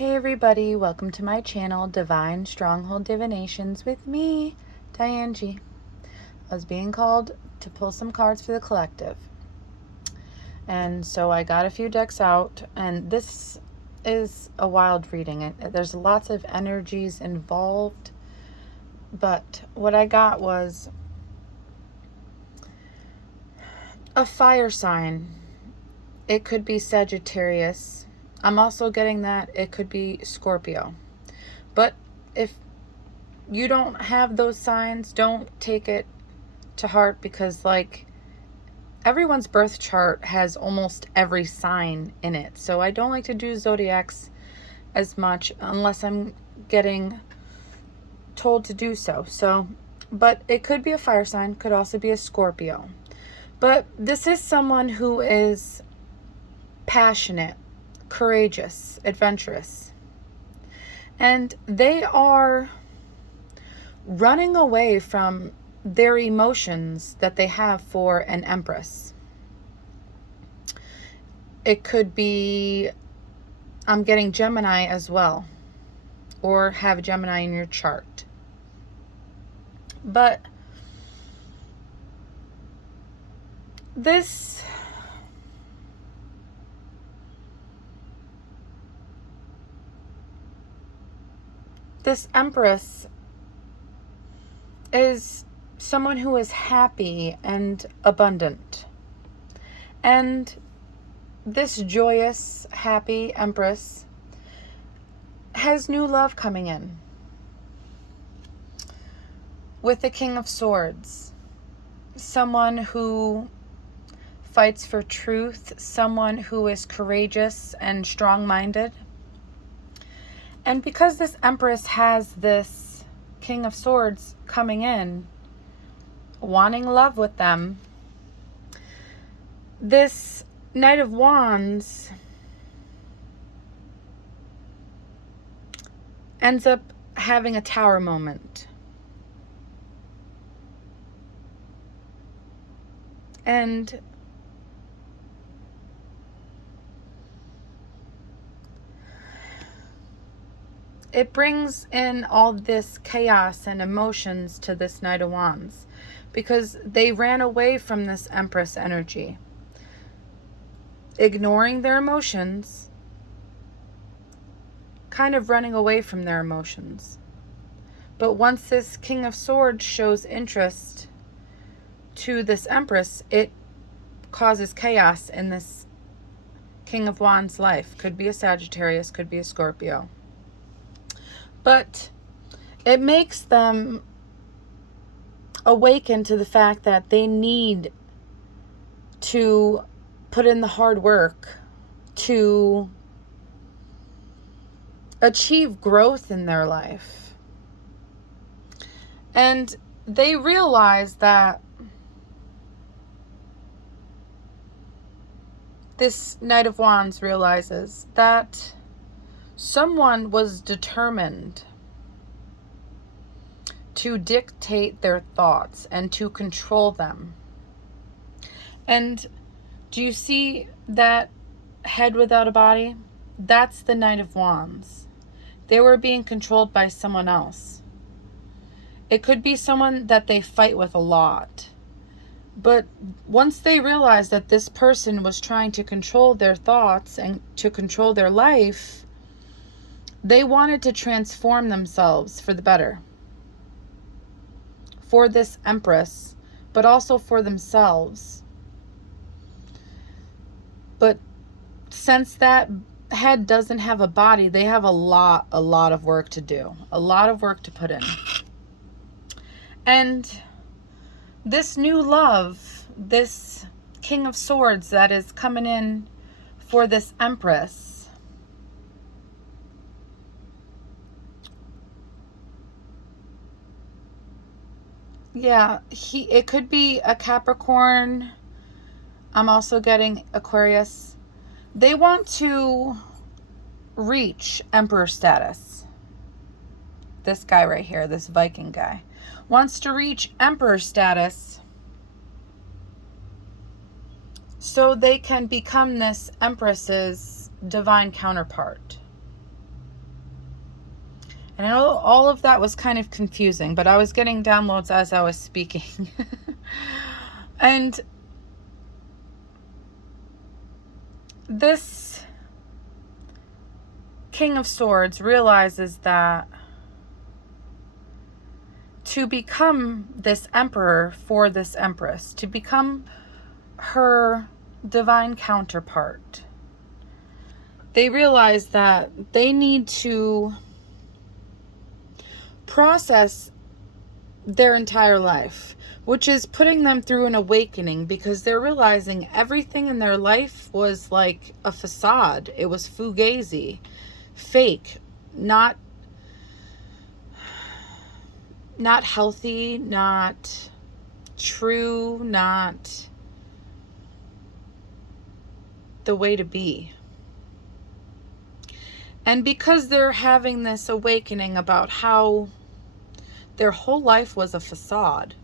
Hey everybody, welcome to my channel, Divine Stronghold Divinations with me, Diane G. I was being called to pull some cards for the collective. And so I got a few decks out, and this is a wild reading. There's lots of energies involved, but what I got was a fire sign. It could be Sagittarius. I'm also getting that it could be Scorpio. But if you don't have those signs, don't take it to heart, because everyone's birth chart has almost every sign in it. So I don't like to do zodiacs as much unless I'm getting told to do so. But it could be a fire sign, could also be a Scorpio. But this is someone who is passionate, courageous, adventurous. And they are running away from their emotions that they have for an Empress. It could be, I'm getting Gemini as well, or have Gemini in your chart. But this Empress is someone who is happy and abundant. And this joyous, happy Empress has new love coming in. With the King of Swords, someone who fights for truth, someone who is courageous and strong-minded. And because this Empress has this King of Swords coming in, wanting love with them, this Knight of Wands ends up having a tower moment. And it brings in all this chaos and emotions to this Knight of Wands, because they ran away from this Empress energy, ignoring their emotions, kind of running away from their emotions. But once this King of Swords shows interest to this Empress, it causes chaos in this King of Wands life. Could be a Sagittarius, could be a Scorpio. But it makes them awaken to the fact that they need to put in the hard work to achieve growth in their life. And they realize that this Knight of Wands realizes that someone was determined to dictate their thoughts and to control them. And do you see that head without a body? That's the Knight of Wands. They were being controlled by someone else. It could be someone that they fight with a lot. But once they realized that this person was trying to control their thoughts and to control their life, they wanted to transform themselves for the better. For this Empress, but also for themselves. But since that head doesn't have a body, they have a lot of work to do. A lot of work to put in. And this new love, this King of Swords that is coming in for this Empress, yeah, it could be a Capricorn. I'm also getting Aquarius. They want to reach Emperor status. This guy right here, this Viking guy, wants to reach Emperor status so they can become this Empress's divine counterpart. And I know all of that was kind of confusing, but I was getting downloads as I was speaking. And this King of Swords realizes that to become this emperor for this empress, to become her divine counterpart, they realize that they need to process their entire life, which is putting them through an awakening, because they're realizing everything in their life was like a facade. It was fugazi, fake, not healthy, not true, not the way to be. And because they're having this awakening about how their whole life was a facade,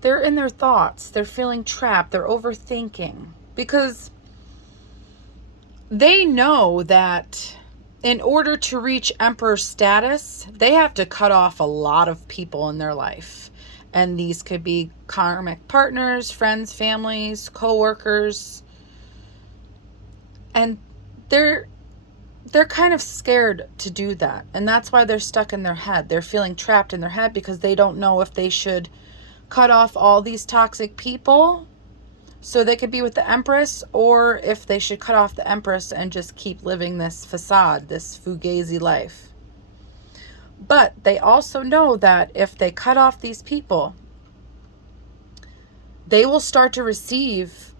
they're in their thoughts, they're feeling trapped, they're overthinking, because they know that in order to reach emperor status, they have to cut off a lot of people in their life. And these could be karmic partners, friends, families, co-workers. And they're kind of scared to do that. And that's why they're stuck in their head. They're feeling trapped in their head because they don't know if they should cut off all these toxic people so they could be with the Empress, or if they should cut off the Empress and just keep living this facade, this fugazi life. But they also know that if they cut off these people, they will start to receive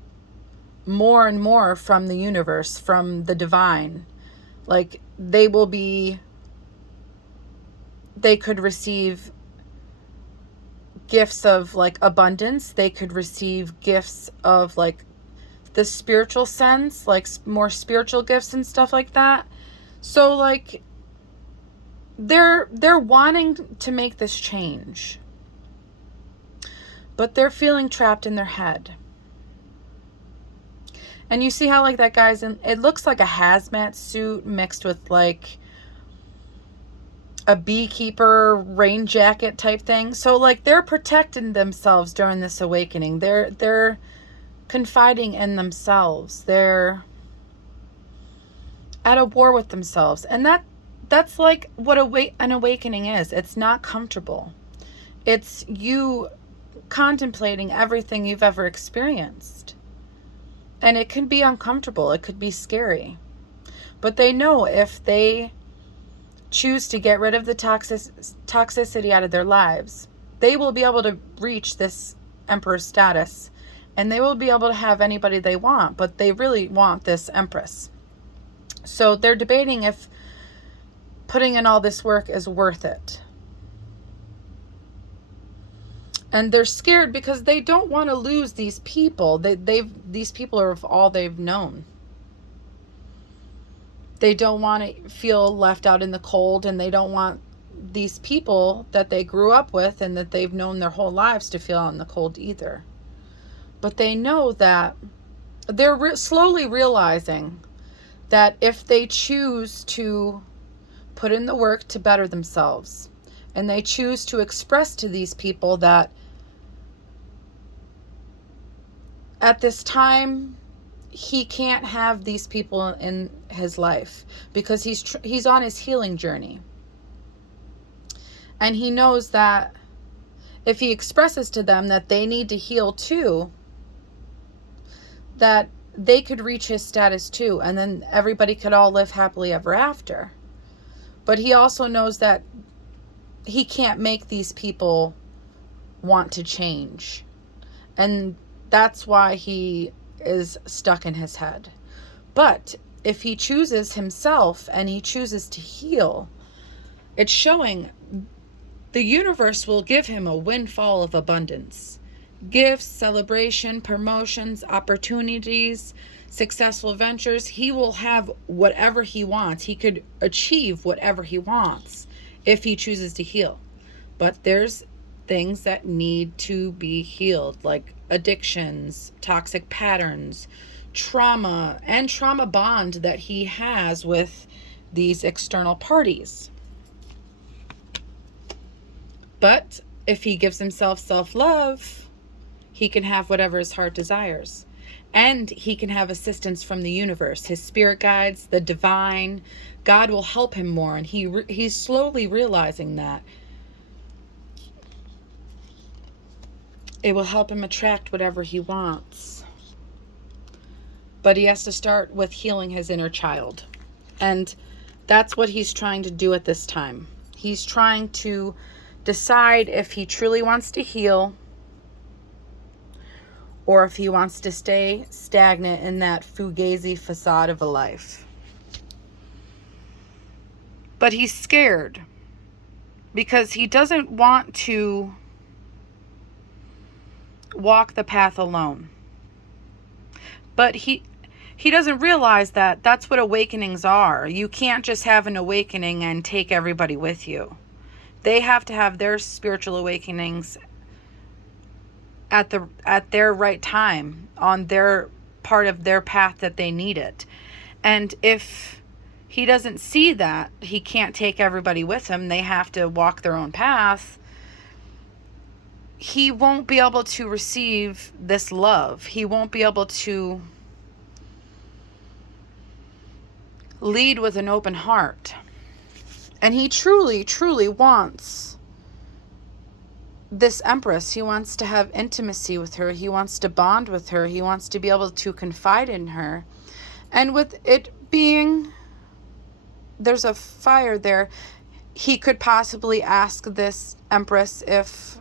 more and more from the universe, from the divine. Like, they could receive gifts of like abundance. They could receive gifts of like the spiritual sense, like more spiritual gifts and stuff like that. So like they're wanting to make this change, but they're feeling trapped in their head. And you see how like that guy's in, it looks like a hazmat suit mixed with like a beekeeper rain jacket type thing. So like they're protecting themselves during this awakening. They're confiding in themselves. They're at a war with themselves. And that's like what an awakening is. It's not comfortable. It's you contemplating everything you've ever experienced. And it can be uncomfortable. It could be scary. But they know if they choose to get rid of the toxicity out of their lives, they will be able to reach this emperor status, and they will be able to have anybody they want, but they really want this empress. So they're debating if putting in all this work is worth it. And they're scared because they don't want to lose these people. These people are all they've known. They don't want to feel left out in the cold, and they don't want these people that they grew up with and that they've known their whole lives to feel out in the cold either. But they know that they're slowly realizing that if they choose to put in the work to better themselves, and they choose to express to these people that at this time he can't have these people in his life because he's on his healing journey. And he knows that if he expresses to them that they need to heal too, that they could reach his status too, and then everybody could all live happily ever after. But he also knows that he can't make these people want to change. And that's why he is stuck in his head. But if he chooses himself and he chooses to heal, it's showing the universe will give him a windfall of abundance. Gifts, celebration, promotions, opportunities, successful ventures. He will have whatever he wants. He could achieve whatever he wants if he chooses to heal. But there's things that need to be healed, like addictions, toxic patterns, trauma, and trauma bond that he has with these external parties. But if he gives himself self-love, he can have whatever his heart desires. And he can have assistance from the universe, his spirit guides, the divine. God will help him more, and he's slowly realizing that. It will help him attract whatever he wants. But he has to start with healing his inner child. And that's what he's trying to do at this time. He's trying to decide if he truly wants to heal or if he wants to stay stagnant in that fugazi facade of a life. But he's scared because he doesn't want to walk the path alone. But he doesn't realize that that's what awakenings are. You can't just have an awakening and take everybody with you. They have to have their spiritual awakenings at their right time, on their part of their path that they need it. And if he doesn't see that he can't take everybody with him, they have to walk their own path, he won't be able to receive this love. He won't be able to lead with an open heart. And he truly, truly wants this Empress. He wants to have intimacy with her. He wants to bond with her. He wants to be able to confide in her. And with it being, there's a fire there, he could possibly ask this Empress if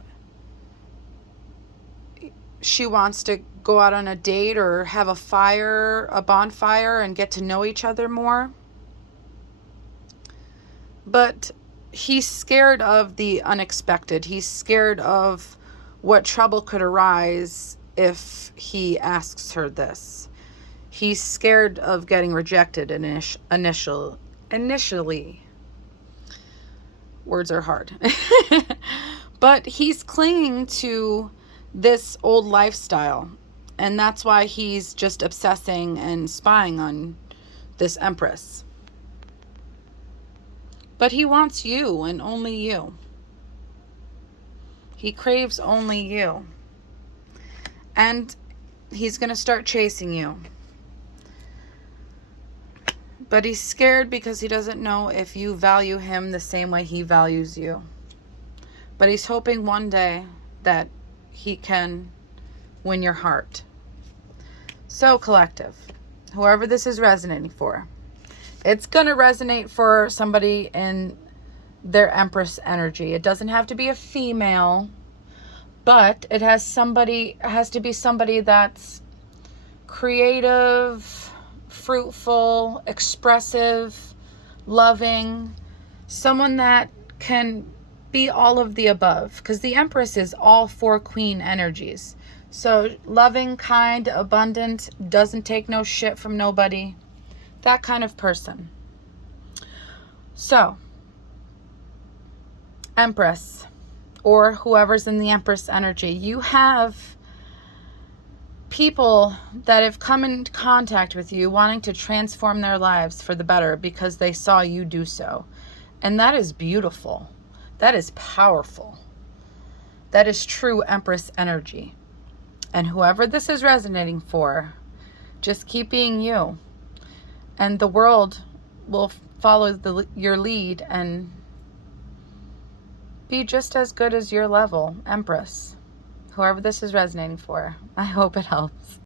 she wants to go out on a date or have a bonfire, and get to know each other more. But he's scared of the unexpected. He's scared of what trouble could arise if he asks her this. He's scared of getting rejected initially. Words are hard. But he's clinging to this old lifestyle. And that's why he's just obsessing and spying on this Empress. But he wants you and only you. He craves only you. And he's going to start chasing you. But he's scared because he doesn't know if you value him the same way he values you. But he's hoping one day that he can win your heart. So, collective, whoever this is resonating for, it's going to resonate for somebody in their Empress energy. It doesn't have to be a female, but it has to be somebody that's creative, fruitful, expressive, loving, someone that can be all of the above, because the Empress is all four queen energies. So loving, kind, abundant, doesn't take no shit from nobody. That kind of person. So, Empress, or whoever's in the Empress energy, you have people that have come in contact with you wanting to transform their lives for the better because they saw you do so. And that is beautiful. That is powerful. That is true Empress energy. And whoever this is resonating for, just keep being you. And the world will follow your lead and be just as good as your level, Empress. Whoever this is resonating for, I hope it helps.